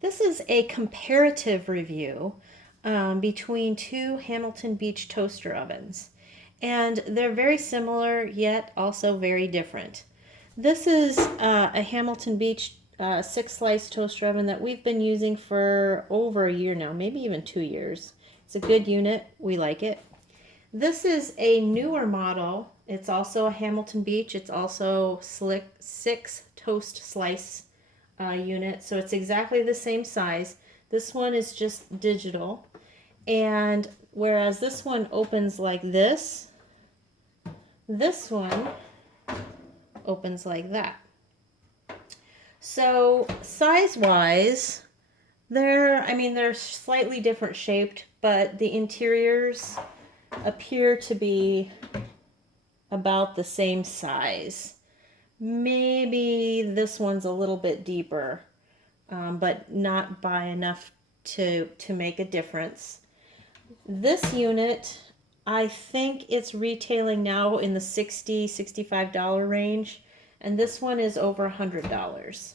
This is a comparative review between two Hamilton Beach toaster ovens. And they're very similar, yet also very different. This is a Hamilton Beach 6-slice toaster oven that we've been using for over a year now, maybe even 2 years. It's a good unit. We like it. This is a newer model. It's also a Hamilton Beach. It's also slick 6 toast slice unit, so it's exactly the same size. This one is just digital, and whereas this one opens like this one opens like that. So size-wise, they're slightly different shaped, but the interiors appear to be about the same size. Maybe this one's a little bit deeper, but not by enough to make a difference. This unit, I think it's retailing now in the $60-65 range, and this one is over $100.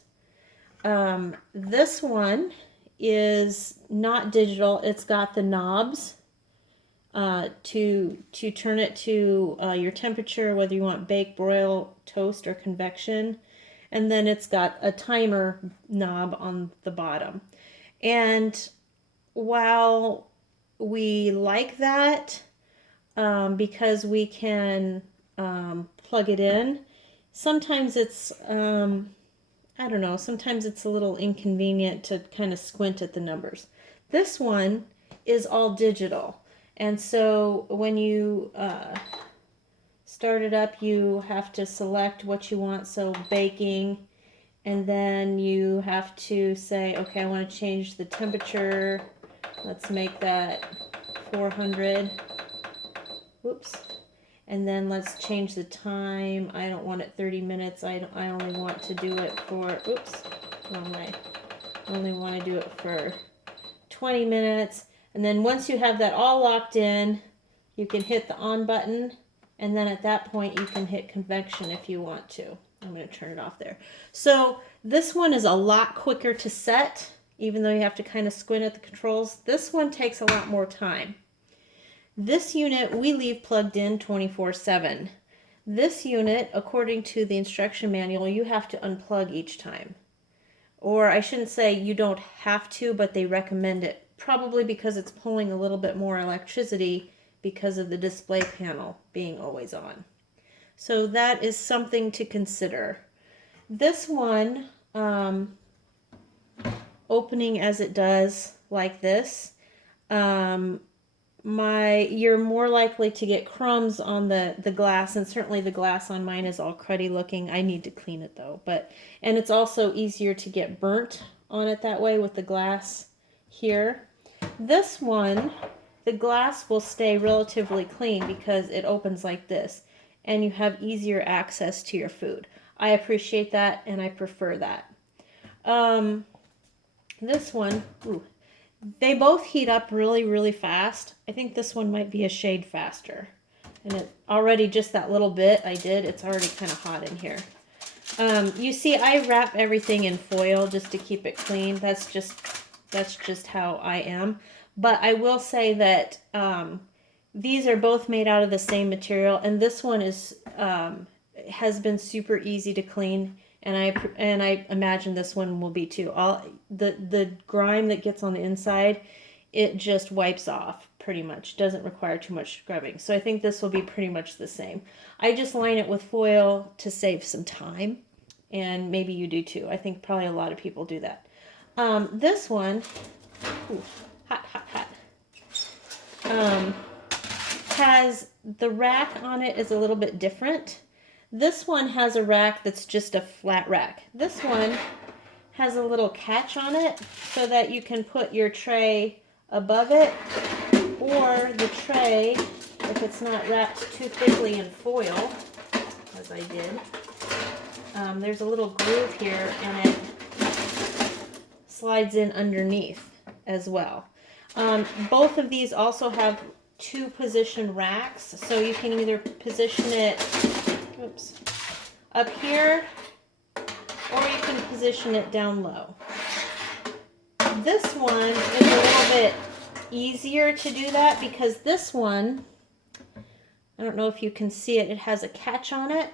This one is not digital. It's got the knobs to turn it to your temperature, whether you want bake, broil, toast, or convection. And then it's got a timer knob on the bottom. And while we like that because we can plug it in, sometimes it's, I don't know, sometimes it's a little inconvenient to kind of squint at the numbers. This one is all digital. And so when you start it up, you have to select what you want, so baking, and then you have to say, okay, I want to change the temperature. Let's make that 400. Whoops. And then let's change the time. I don't want it 30 minutes. I only want to do it for, oops, wrong way. I only want to do it for 20 minutes. And then once you have that all locked in, you can hit the on button, and then at that point you can hit convection if you want to. I'm going to turn it off there. So this one is a lot quicker to set, even though you have to kind of squint at the controls. This one takes a lot more time. This unit we leave plugged in 24/7. This unit, according to the instruction manual, you have to unplug each time. Or I shouldn't say you don't have to, but they recommend it. Probably because it's pulling a little bit more electricity because of the display panel being always on. So that is something to consider. This one, opening as it does like this, you're more likely to get crumbs on the glass, and certainly the glass on mine is all cruddy looking. I need to clean it though, and it's also easier to get burnt on it that way with the glass here. This one, the glass will stay relatively clean because it opens like this, and you have easier access to your food. I appreciate that, and I prefer that. This one, they both heat up really, really fast. I think this one might be a shade faster. And it already, just that little bit I did, it's already kind of hot in here. You see, I wrap everything in foil just to keep it clean. That's just how I am. But I will say that these are both made out of the same material, and this one has been super easy to clean, and I imagine this one will be too. All the grime that gets on the inside, it just wipes off pretty much. Doesn't require too much scrubbing. So I think this will be pretty much the same. I just line it with foil to save some time, and maybe you do too. I think probably a lot of people do that. This one, hot, has the rack on it is a little bit different. This one has a rack that's just a flat rack. This one has a little catch on it so that you can put your tray above it, or the tray, if it's not wrapped too thickly in foil, as I did. There's a little groove here, and it slides in underneath as well. Both of these also have 2-position racks, so you can either position it up here, or you can position it down low. This one is a little bit easier to do that because this one, I don't know if you can see it, it has a catch on it.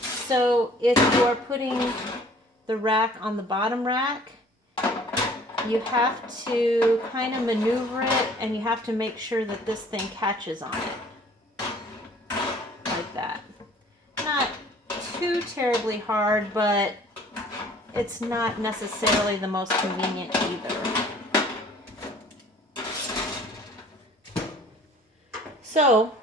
So if you are putting the rack on the bottom rack, you have to kind of maneuver it, and you have to make sure that this thing catches on it. Like that. Not too terribly hard, but it's not necessarily the most convenient either. So,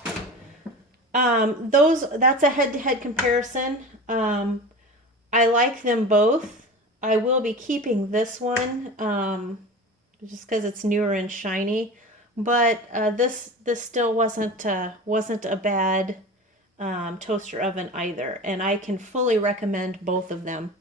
that's a head-to-head comparison. I like them both. I will be keeping this one just because it's newer and shiny, but this still wasn't a bad toaster oven either, and I can fully recommend both of them.